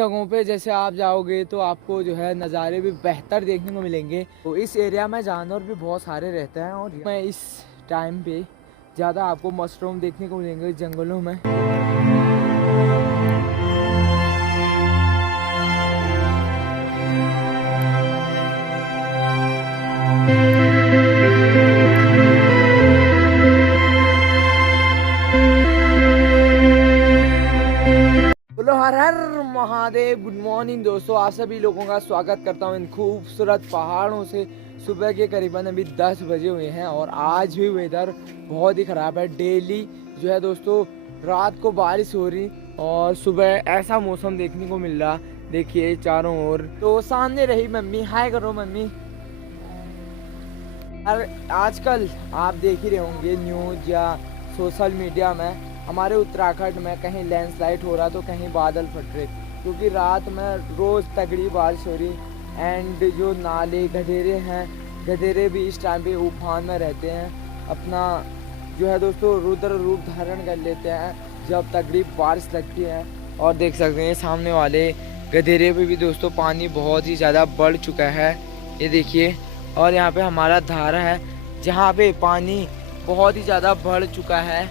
जगहों पे जैसे आप जाओगे तो आपको जो है नज़ारे भी बेहतर देखने को मिलेंगे। तो इस एरिया में जानवर भी बहुत सारे रहते हैं और मैं इस टाइम पे ज़्यादा आपको मशरूम देखने को मिलेंगे जंगलों में। बोलो हर हर महादेव। गुड मॉर्निंग दोस्तों, आप सभी लोगों का स्वागत करता हूँ इन खूबसूरत पहाड़ों से। सुबह के करीबन अभी 10 बजे हुए हैं और आज भी वेदर बहुत ही ख़राब है। डेली जो है दोस्तों रात को बारिश हो रही और सुबह ऐसा मौसम देखने को मिल रहा, देखिए चारों ओर। तो सामने रही मम्मी, हाय करो मम्मी। और आजकल आप देख ही रहे होंगे न्यूज़ या सोशल मीडिया में हमारे उत्तराखंड में कहीं लैंडस्लाइड हो रहा तो कहीं बादल फट रहे, क्योंकि रात में रोज़ तगड़ी बारिश हो रही। एंड जो नाले गधेरे हैं, गधेरे भी इस टाइम पे उफान में रहते हैं, अपना जो है दोस्तों रुद्र रूप धारण कर लेते हैं जब तगड़ी बारिश लगती है। और देख सकते हैं सामने वाले गधेरे पे भी दोस्तों पानी बहुत ही ज़्यादा बढ़ चुका है, ये देखिए। और यहाँ पे हमारा धारा है जहाँ पे पानी बहुत ही ज़्यादा बढ़ चुका है,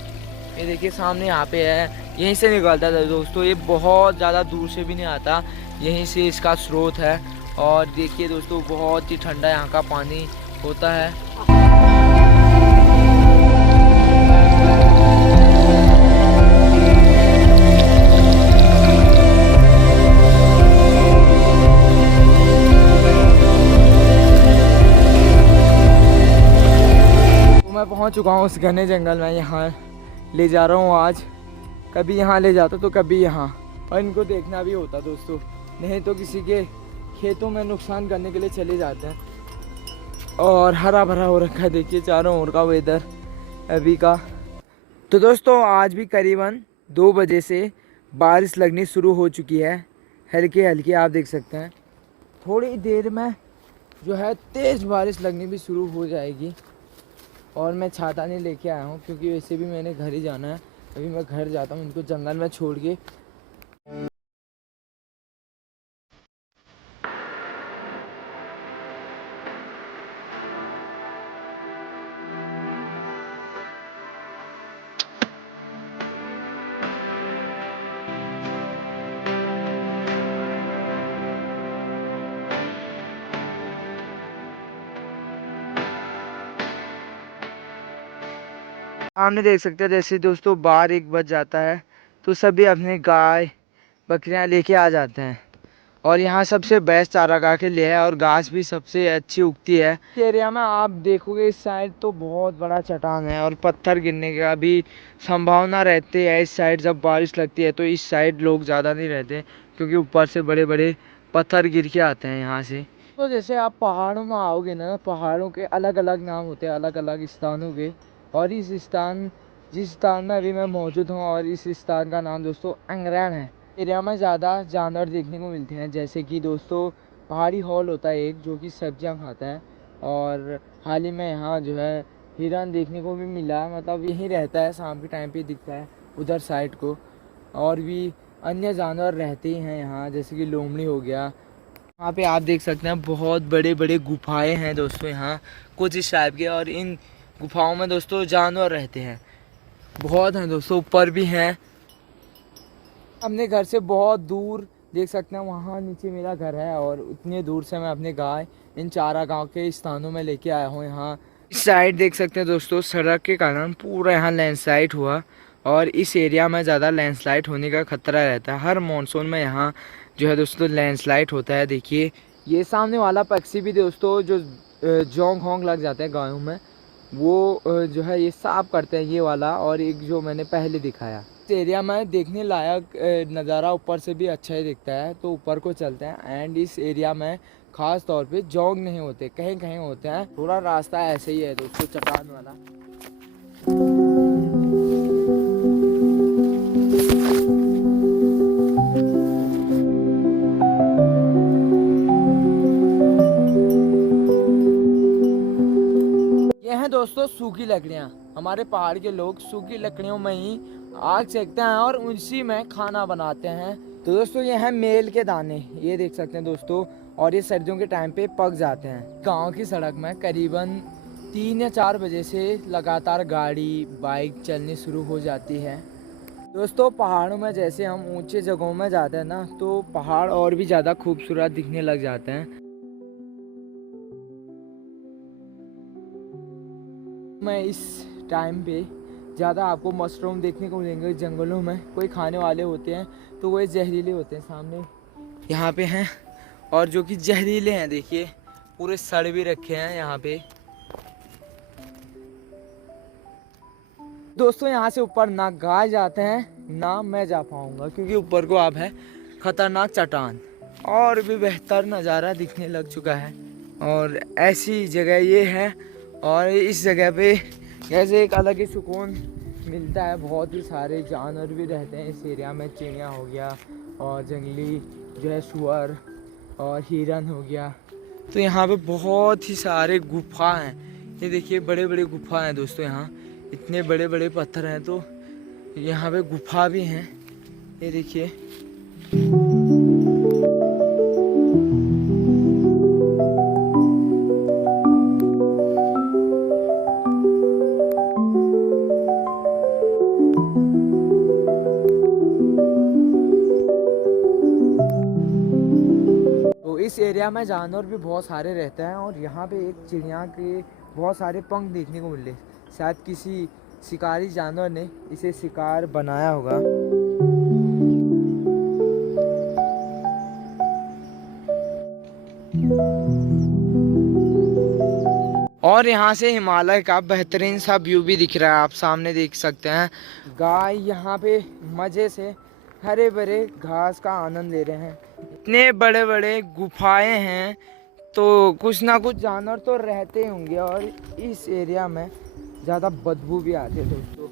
ये देखिए सामने यहाँ पे है। यहीं से निकलता था दोस्तों, ये बहुत ज़्यादा दूर से भी नहीं आता, यहीं से इसका स्रोत है। और देखिए दोस्तों बहुत ही ठंडा यहाँ का पानी होता है। तो मैं पहुँच चुका हूँ उस घने जंगल में, यहाँ ले जा रहा हूँ आज। कभी यहाँ ले जाता तो कभी यहाँ, और इनको देखना भी होता दोस्तों, नहीं तो किसी के खेतों में नुकसान करने के लिए चले जाते हैं। और हरा भरा हो रखा है, देखिए चारों ओर का वेदर अभी का। तो दोस्तों आज भी करीबन 2 बजे से बारिश लगनी शुरू हो चुकी है, हल्की हल्की आप देख सकते हैं। थोड़ी देर में जो है तेज़ बारिश लगनी भी शुरू हो जाएगी। और मैं छाता नहीं लेके आया हूँ क्योंकि वैसे भी मैंने घर ही जाना है। अभी मैं घर जाता हूँ इनको जंगल में छोड़ के। सामने देख सकते हैं जैसे दोस्तों 12-1 बज जाता है तो सभी अपने गाय बकरियां लेके आ जाते हैं। और यहाँ सबसे बेस्ट चारागाह के लिए है और घास भी सबसे अच्छी उगती है। इस एरिया में आप देखोगे इस साइड तो बहुत बड़ा चट्टान है और पत्थर गिरने का भी संभावना रहती है। इस साइड जब बारिश लगती है तो इस साइड लोग ज़्यादा नहीं रहते, क्योंकि ऊपर से बड़े बड़े पत्थर गिर के आते हैं यहाँ से। तो जैसे आप पहाड़ों में आओगे ना, पहाड़ों के अलग अलग नाम होते हैं, अलग अलग स्थानों के। और जिस स्थान में अभी मैं मौजूद हूँ, और इस स्थान का नाम दोस्तों अंगरैन है। एरिया में ज़्यादा जानवर देखने को मिलते हैं, जैसे कि दोस्तों पहाड़ी हॉल होता है एक जो कि सब्जियां खाता है। और हाल ही में यहाँ जो है हिरन देखने को भी मिला, मतलब यहीं रहता है, शाम के टाइम पे दिखता है उधर साइड को। और भी अन्य जानवर रहते ही हैं यहाँ, जैसे कि लोमड़ी हो गया। यहाँ पे आप देख सकते हैं बहुत बड़े बड़े गुफाएं हैं दोस्तों यहाँ कुछ इस टाइप के। और इन गुफाओं में दोस्तों जानवर रहते हैं, बहुत हैं दोस्तों, ऊपर भी हैं। अपने घर से बहुत दूर देख सकते हैं, वहाँ नीचे मेरा घर है और उतनी दूर से मैं अपने गाय इन चारागाह के स्थानों में लेके आया हूँ। यहाँ इस साइड देख सकते हैं दोस्तों सड़क के कारण पूरा यहाँ लैंडस्लाइड हुआ, और इस एरिया में ज़्यादा लैंडस्लाइड होने का खतरा रहता है। हर मानसून में यहाँ जो है दोस्तों लैंडस्लाइड होता है। देखिए ये सामने वाला पक्षी भी दोस्तों जो जोंक होंक लग जाते हैं गायों में, वो जो है ये साफ करते हैं ये वाला। और एक जो मैंने पहले दिखाया, इस एरिया में देखने लायक नज़ारा ऊपर से भी अच्छा ही दिखता है, तो ऊपर को चलते हैं। एंड इस एरिया में ख़ास तौर पे जोंक नहीं होते, कहीं कहीं होते हैं। थोड़ा रास्ता ऐसे ही है दोस्तों चट्टान वाला। ये हैं दोस्तों सूखी लकड़ियाँ। हमारे पहाड़ के लोग सूखी लकड़ियों में ही आग सेकते हैं और उसी में खाना बनाते हैं। तो दोस्तों ये हैं मेल के दाने, ये देख सकते हैं दोस्तों, और ये सर्दियों के टाइम पे पक जाते हैं। गांव की सड़क में करीबन 3 या 4 बजे से लगातार गाड़ी बाइक चलनी शुरू हो जाती है। दोस्तों पहाड़ों में जैसे हम ऊंचे जगहों में जाते हैं ना, तो पहाड़ और भी ज़्यादा खूबसूरत दिखने लग जाते हैं। मैं इस टाइम पे ज़्यादा आपको मशरूम देखने को मिलेंगे जंगलों में। कोई खाने वाले होते हैं तो वो जहरीले होते हैं, सामने यहाँ पे हैं, और जो कि जहरीले हैं। देखिए पूरे सड़ भी रखे हैं यहाँ पे। दोस्तों यहाँ से ऊपर ना गाय जाते हैं ना मैं जा पाऊँगा, क्योंकि ऊपर को अब है खतरनाक चट्टान। और भी बेहतर नज़ारा दिखने लग चुका है, और ऐसी जगह ये है, और इस जगह पे जैसे एक अलग ही सुकून मिलता है। बहुत ही सारे जानवर भी रहते हैं इस एरिया में, चिड़िया हो गया और जंगली जो है सुअर और हिरन हो गया। तो यहाँ पे बहुत ही सारे गुफा हैं। ये देखिए बड़े बड़े गुफा हैं दोस्तों, यहाँ इतने बड़े बड़े पत्थर हैं, तो यहाँ पे गुफा भी हैं। ये देखिए इस एरिया में जानवर भी बहुत सारे रहते हैं, और यहाँ पे एक चिड़िया के बहुत सारे पंख देखने को मिले। शायद किसी शिकारी जानवर ने इसे शिकार बनाया होगा। और यहाँ से हिमालय का बेहतरीन सा व्यू भी दिख रहा है, आप सामने देख सकते हैं। गाय यहाँ पे मज़े से हरे भरे घास का आनंद ले रहे हैं। इतने बड़े बड़े गुफाएं हैं, तो कुछ ना कुछ जानवर तो रहते होंगे, और इस एरिया में ज़्यादा बदबू भी आती है दोस्तों।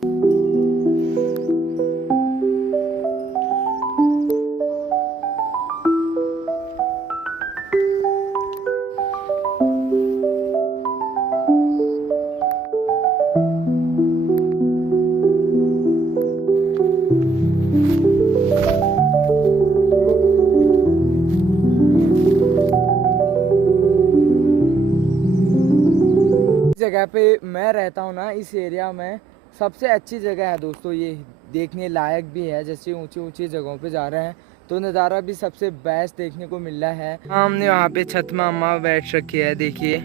जगह पे मैं रहता हूँ ना, इस एरिया में सबसे अच्छी जगह है दोस्तों। ये देखने लायक भी है, जैसे ऊंची ऊंची जगहों पे जा रहे हैं तो नज़ारा भी सबसे बेस्ट देखने को मिल रहा है। हमने वहाँ पे छत में अम्मा बैठ रखी है, देखिए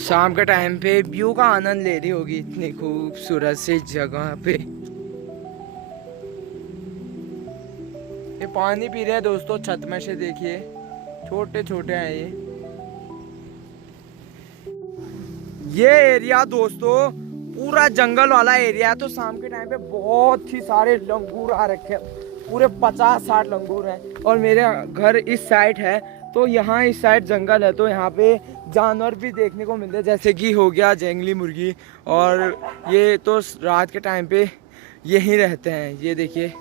शाम के टाइम पे व्यू का आनंद ले रही होगी इतनी खूबसूरत सी जगह पे। ये पानी पी रहे हैं दोस्तों छत में से, देखिए छोटे छोटे हैं ये एरिया दोस्तों पूरा जंगल वाला एरिया है। तो शाम के टाइम पे बहुत ही सारे लंगूर आ रखे हैं, पूरे 50-60 लंगूर हैं। और मेरे घर इस साइड है, तो यहाँ इस साइड जंगल है, तो यहाँ पे जानवर भी देखने को मिलते हैं, जैसे कि हो गया जंगली मुर्गी। और ये तो रात के टाइम पे यहीं रहते हैं, ये देखिए